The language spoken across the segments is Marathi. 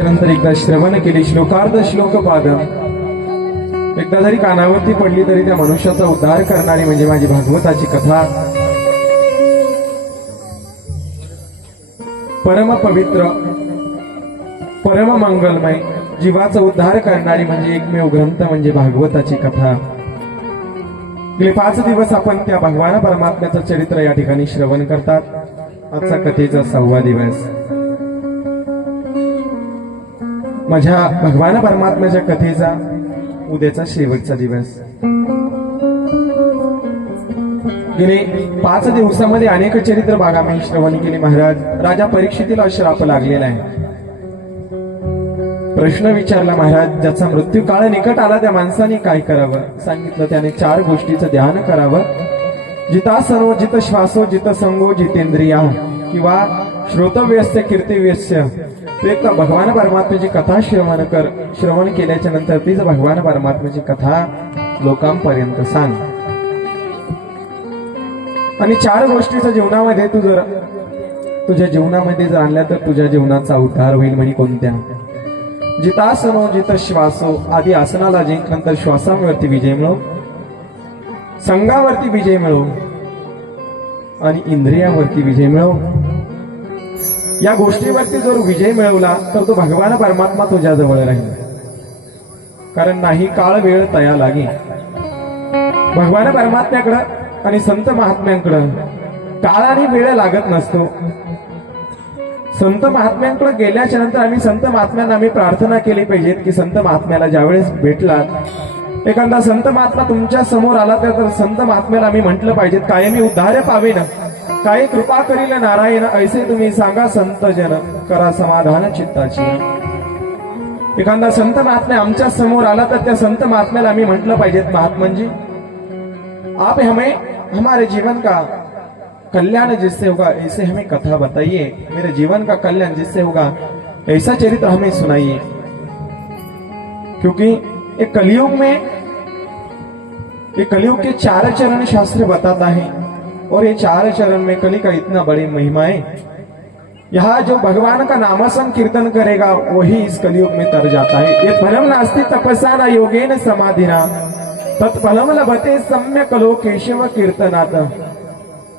नंतर एकदा श्रवण केली श्लोकार्ध श्लोक पाद. एकदा जरी कानावरती पडली तरी त्या मनुष्याचा उद्धार करणारी म्हणजे माझी भागवताची कथा. परम पवित्र परम मंगलमय जीवाचा उद्धार करणारी म्हणजे एकमेव ग्रंथ म्हणजे भागवताची कथा. गेले पाच दिवस आपण त्या भगवान परमात्म्याचं चरित्र या ठिकाणी श्रवण करतात. आजचा कथेचा सहावा दिवस. माझ्या भगवान परमात्म्याच्या कथेचा उद्याचा शेवटचा दिवस. गेले पाच दिवसामध्ये अनेक चरित्र भागा मी श्रवण केले महाराज. राजा परीक्षेतील श्राप लागलेला आहे. प्रश्न विचारला महाराज ज्याचा मृत्यू काळ निकट आला त्या माणसाने काय करावं? सांगितलं त्याने चार गोष्टीचं ध्यान करावं. जितासनो जित श्वासो जित संगो जितेंद्रिया किंवा श्रोतव्यस्य कीर्तिव्यस्य. एक भगवान परमात्म्याची कथा श्रवण कर श्रवण केल्याच्यानंतर तीच भगवान परमात्म्याची कथा लोकांपर्यंत सांग. आणि चार गोष्टीच्या जीवनामध्ये तू जर तुझ्या जीवनामध्ये जर आणल्या तर तुझ्या जीवनाचा उद्धार होईल म्हणजे कोणत्या? जितासनो जित श्वासो आधी आसनाला जी नंतर श्वासांवरती विजय मिळव संघावरती विजय मिळव आणि इंद्रियावरती विजय मिळव या गोष्टीवरती जर विजय मिळवला तर तो भगवान परमात्मा तुझ्या जवळ राहील. कारण नाही काळ वेळ तया लागे भगवान परमात्म्याकडं आणि संत महात्म्यांकडं काळ आणि वेळ लागत नसतो. संत महात्म्यांकडे गेल्याच्यानंतर आम्ही संत महात्म्यांना आम्ही प्रार्थना केली पाहिजेत की संत महात्म्याला ज्यावेळेस भेटलात एखादा संत महात्मा तुमच्यासमोर आला तर संत महात्म्याला आम्ही म्हटलं पाहिजे कायमी उद्धार पावे ना काही कृपा करील नारायण ऐसे तुम्ही सांगा संत जन करा समाधान चित्ताची. एखादा संत महात्मा आमच्यासमोर आला तर त्या संत महात्म्याला आम्ही म्हटलं पाहिजेत महात्मनजी आप हमें हमारे जीवन का कल्याण जिससे होगा ऐसे हमें कथा बताइए। मेरे जीवन का कल्याण जिससे होगा ऐसा चरित्र हमें सुनाइए। क्योंकि एक कलयुग में एक कलयुग के चार चरण शास्त्र बताता है। और ये चार चरण में कली का इतना बड़ी महिमा है। यहाँ जो भगवान का नाम संकीर्तन करेगा वही इस कलयुग में तर जाता है। ये फलम नास्ती तपस्या ना योगे न समाधि ना तत्फलम लभते सम्य कलो केशव कीर्तनाथ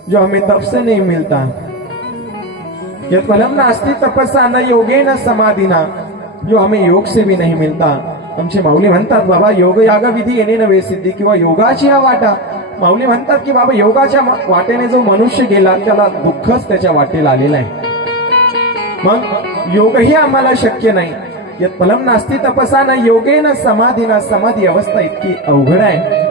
जो हमें तप से नहीं मिलता। ये फलम नास्ती तपस्या न योगे न समाधि ना जो हमें योग से भी नहीं मिलता। आमचे माऊली म्हणतात बाबा योग याग विधी येणे नव्हे सिद्धी किंवा योगाची हा वाटा. माऊली म्हणतात की बाबा योगाच्या वाटेने जो मनुष्य गेला त्याला दुःखच त्याच्या वाटेला आलेला आहे. मग योगही आम्हाला शक्य नाही. यात फलम नास्ती तपसा ना योगे ना समाधी ना समाधी अवस्था इतकी अवघड आहे.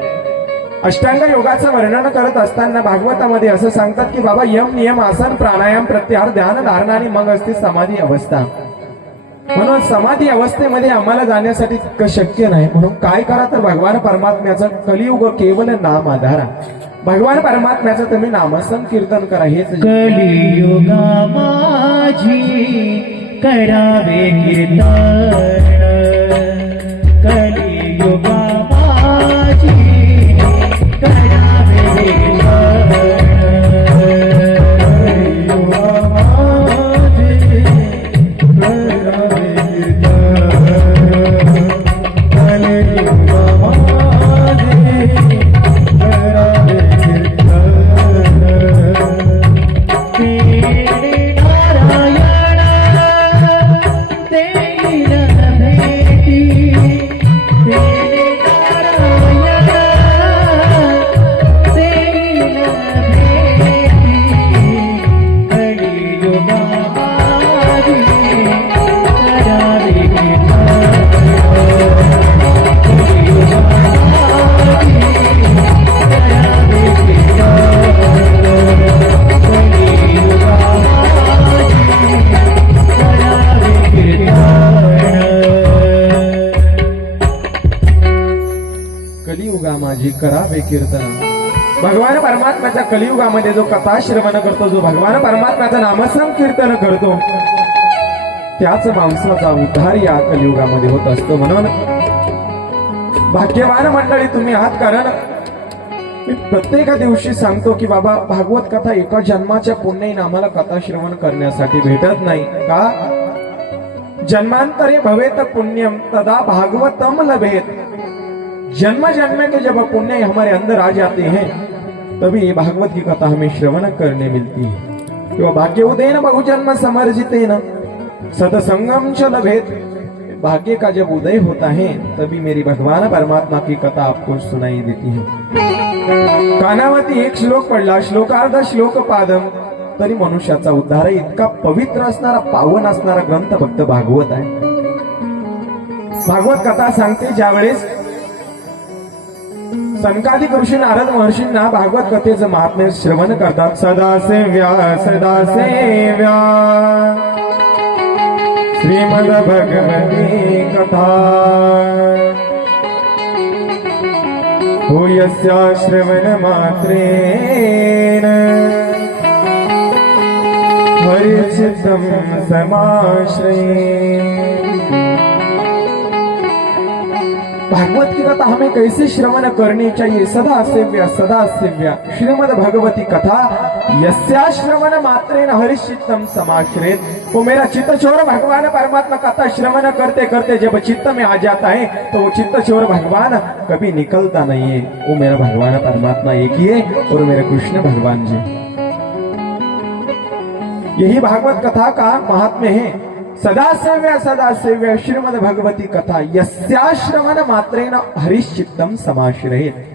अष्टांग योगाचं वर्णन करत असताना भागवतामध्ये असं सांगतात की बाबा यम नियम आसन प्राणायाम प्रत्याहार ध्यान धारणा आणि मग असते समाधी अवस्था. म्हणून समाधी अवस्थेमध्ये आम्हाला जाण्यासाठी इतकं शक्य नाही. म्हणून काय करा तर भगवान परमात्म्याचं कलियुग केवळ नाम आधारा. भगवान परमात्म्याचं तुम्ही नामसं कीर्तन करा हेच कलियुगा माझी करावे कीर्तन. कलियुगा कलियुगा माझी करावे कीर्तन. भगवान परमात्म्याच्या कलियुगामध्ये जो कथा श्रवण करतो जो भगवान परमात्म्याचं नामस्मरण कीर्तन करतो त्याच माणसाचा उद्धार या कलियुगामध्ये होत असतो म्हणून भाग्यवान मंडळी तुम्ही आहात. कारण मी प्रत्येक दिवशी सांगतो की बाबा भागवत कथा एका जन्माच्या पुण्याईन आम्हाला कथा श्रवण करण्यासाठी भेटत नाही. का? जन्मांतरे भवेत पुण्यम तदा भागवतम लभेत. जन्म जन्म के जब पुण्य हमारे अंदर आ जाते हैं तभी ये भागवत की कथा हमें श्रवण करने मिलती है। किंवा भाग्य उदयन बहुजन्म समर्जिते न सतसंगम चल भेद भाग्य का जब उदय होता है तभी मेरी भगवान परमात्मा की कथा आपको सुनाई देती है। कानावती एक श्लोक पडला श्लोकार्ध श्लोक पादम। तरी मनुष्याचा उद्धार इतका पवित्र असणारा पावन असणारा ग्रंथ फक्त भागवत आहे. भागवत कथा सांगते ज्यावेळेस सनकादी ऋषी नारद महर्षींना भागवत कथेचं महात्म्य श्रवण करतात. सदा सेव्या सदा सेव्या श्रीमद भगवती कथा. भूयस्या यस्या श्रवण मात्रेण. हरिचित्तम समाश्रये भागवत की कथा हमें कैसे श्रवण करनी चाहिए? सदा सेव्या सदा सेव्या श्रीमद भगवती कथा यस्या श्रवण मात्रेन हरिश्चित्तम समाश्रित। वो मेरा चित्त चोर भगवान परमात्मा कथा श्रवण करते करते जब चित्त में आ जाता है तो वो चित्त चोर भगवान कभी निकलता नहीं है। वो मेरा भगवान परमात्मा एक ही है और मेरे कृष्ण भगवान जी। यही भागवत कथा का महात्म्य है। सदा सेव्य सदा श्रीमद भगवती कथा, यस्याश्रवण मात्रेन हरिश्चित्तम समाश्रयेत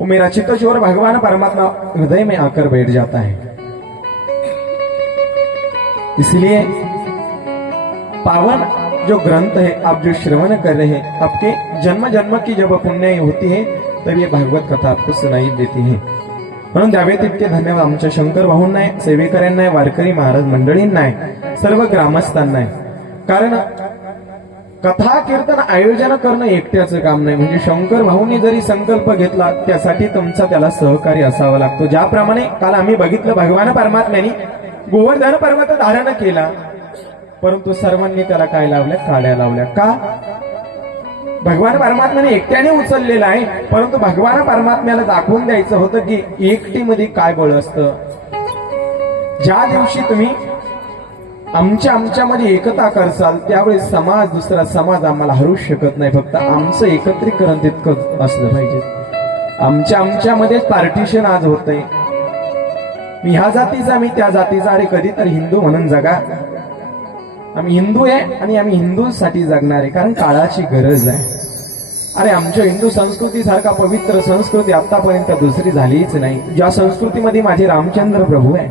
वो मेरा चित्त चोर भगवान परमात्मा हृदय में आकर बैठ जाता है। इसलिए पावन जो ग्रंथ है, आप जो श्रवण कर रहे हैं, आपके जन्म जन्म की जब पुण्य होती है, तब ये भागवत कथा आपको सुनाई देती है। म्हणून द्यावे तितके धन्यवाद आमच्या शंकर भाऊंना सेवेकऱ्यांना वारकरी महाराज मंडळींना आहे, सर्व ग्रामस्थांना आहे. कारण कथा कीर्तन आयोजन करणं एकट्याचं काम नाही. म्हणजे शंकर भाऊंनी जरी संकल्प घेतला त्यासाठी तुमचा त्याला सहकार्य असावा लागतो. ज्याप्रमाणे काल आम्ही बघितलं भगवान परमात्म्याने गोवर्धन पर्वत धारण केला परंतु सर्वांनी त्याला काय लावल्या? काड्या लावल्या. का? भगवान परमात्म्याने एकट्याने उचललेला आहे परंतु भगवान परमात्म्याला दाखवून द्यायचं होतं की एकटीमध्ये काय बळ असतं. ज्या दिवशी तुम्ही आमच्या आमच्यामध्ये एकता करसाल त्यावेळेस समाज दुसरा समाज आम्हाला हरू शकत नाही. फक्त आमचं एकत्रीकरण तितकं असलं पाहिजे. आमच्या आमच्यामध्ये पार्टिशन आज होतंय मी ह्या जातीचा मी त्या जातीचा अरे कधीतरी हिंदू म्हणून जगा. आम्ही हिंदू आहे आणि आम्ही हिंदूंसाठी जगणार आहे कारण काळाची गरज आहे. अरे आमच्या हिंदू संस्कृती सारखा पवित्र संस्कृती आतापर्यंत दुसरी झालीच नाही. ज्या संस्कृतीमध्ये माझे रामचंद्र प्रभू आहे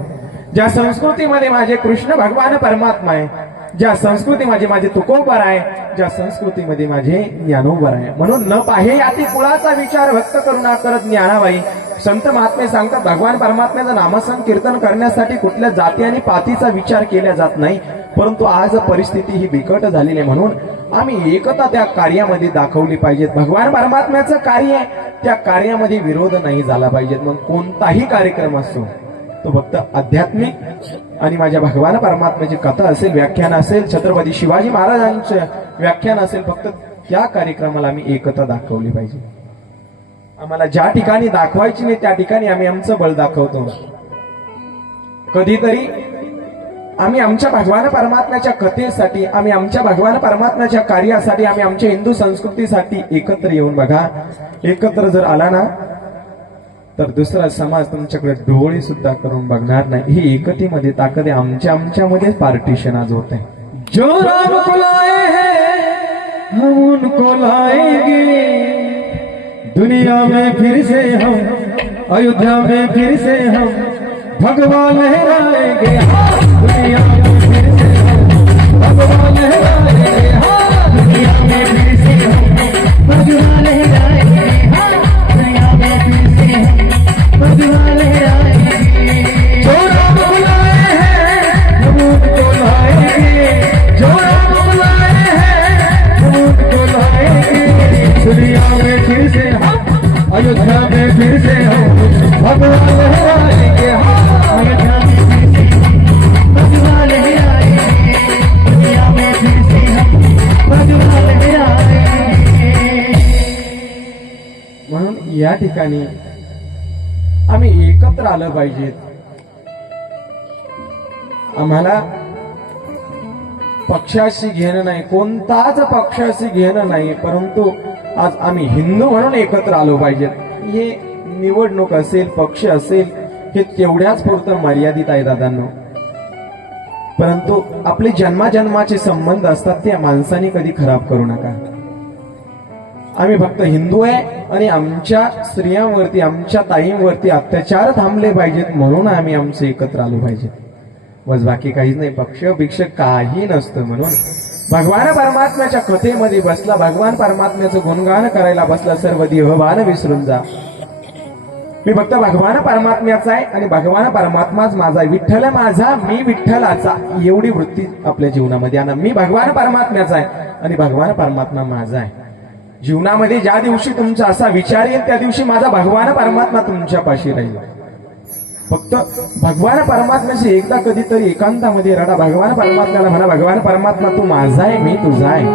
ज्या संस्कृतीमध्ये माझे कृष्ण भगवान परमात्मा आहे ज्या संस्कृतीमध्ये माझे तुकोबर आहे ज्या संस्कृतीमध्ये माझे ज्ञानोबर आहे. म्हणून न पाहे याती कुळाचा विचार व्यक्त करुणा करत ज्ञानाबाई. संत महात्मे सांगतात भगवान परमात्म्याचं नामस्मरण कीर्तन करण्यासाठी कुठल्या जाती आणि पातीचा विचार केला जात नाही परंतु आज परिस्थिती ही बिकट झालेली आहे म्हणून आम्ही एकता त्या कार्यामध्ये दाखवली पाहिजेत. भगवान परमात्म्याचं कार्य आहे त्या कार्यामध्ये विरोध नाही झाला पाहिजेत. मग कोणताही कार्यक्रम असतो तो फक्त आध्यात्मिक आणि माझ्या भगवान परमात्म्याची कथा असेल व्याख्यान असेल छत्रपती शिवाजी महाराजांचं व्याख्यान असेल फक्त त्या कार्यक्रमाला आम्ही एकता दाखवली पाहिजे. आम्हाला ज्या ठिकाणी दाखवायची नाही त्या ठिकाणी आम्ही आमचं बळ दाखवतो. कधीतरी आम्ही आमच्या भगवान परमात्म्याच्या कथेसाठी आम्ही आमच्या भगवान परमात्म्याच्या कार्यासाठी आम्ही आमच्या हिंदू संस्कृतीसाठी एकत्र येऊन बघा. एकत्र जर आला ना तर दुसरा समाज तुमच्याकडे डोळे सुद्धा करून बघणार नाही. ही एकतेमध्ये ताकद आहे. आमच्या आमच्यामध्ये पार्टिशन आज होत आहे जो राम को लाए हैं हम उनको लाएंगे. दुनिया में फिर से हम अयोध्या में फिर से हम भगवान लहराएंगे फिर से भगवान फिर से भगवान दुनिया में फिर से हम भगवान म्हणून या ठिकाणी आम्ही एकत्र आलं पाहिजेत आम्हाला पक्षाशी घेणं नाही कोणताच पक्षाशी घेणं नाही परंतु आज आम्ही हिंदू म्हणून एकत्र आलो पाहिजेत. हे निवडणूक असेल पक्ष असेल हे तेवढ्याच पुरतं मर्यादित आहे दादांनो. परंतु आपले जन्माजन्माचे संबंध असतात त्या माणसाने कधी खराब करू नका. आम्ही फक्त हिंदू आहे आणि आमच्या स्त्रियांवरती आमच्या ताईंवरती अत्याचार थांबले पाहिजेत म्हणून आम्ही आमचे एकत्र आलो पाहिजे बस बाकी काहीच नाही पक्ष भिक्ष काही नसतं म्हणून भगवान परमात्म्याच्या कथेमध्ये बसला भगवान परमात्म्याचं गुणगान करायला बसला सर्व देहभान विसरून जा. मी फक्त भगवान परमात्म्याचा आहे आणि भगवान परमात्माच माझा विठ्ठल माझा मी विठ्ठलाचा. एवढी वृत्ती आपल्या जीवनामध्ये. आणा मी भगवान परमात्म्याचा आहे आणि भगवान परमात्मा माझा आहे. जीवनामध्ये ज्या दिवशी तुमचा असा विचार येईल त्या दिवशी माझा भगवान परमात्मा तुमच्या पाशी राहील. फक्त भगवान परमात्म्याशी एकदा कधीतरी एकांतामध्ये रडा. भगवान परमात्म्याला म्हणा भगवान परमात्मा तू माझा आहे मी तुझा आहे.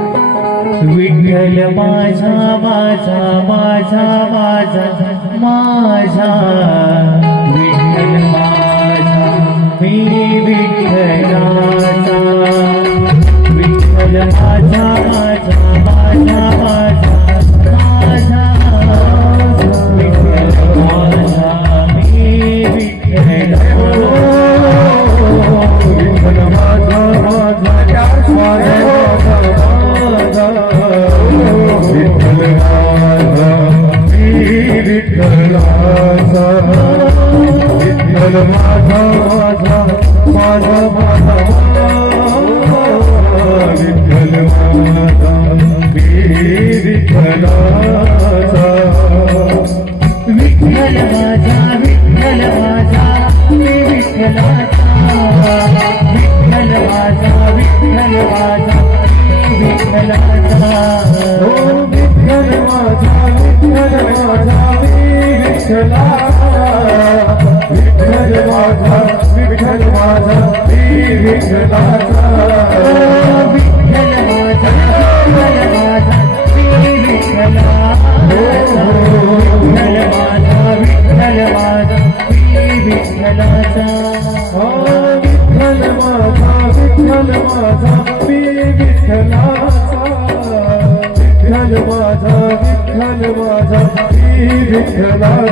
विठ्ठल माझा माझा माझा माझा माझा. विठ्ठल माझा मी विठ्ठलाचा. विठ्ठल माझा माझा. माझा विठ्ठलाचा विठ्ठलाचा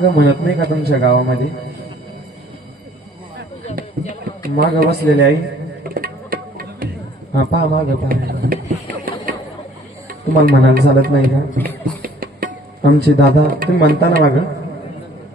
माग म्हणत नाही का तुमच्या गावामध्ये? माग बसलेले आई? हा पहा माग पहा तुम्हाला म्हणायला चालत नाही का? आमचे दादा तुम्ही म्हणता ना माग?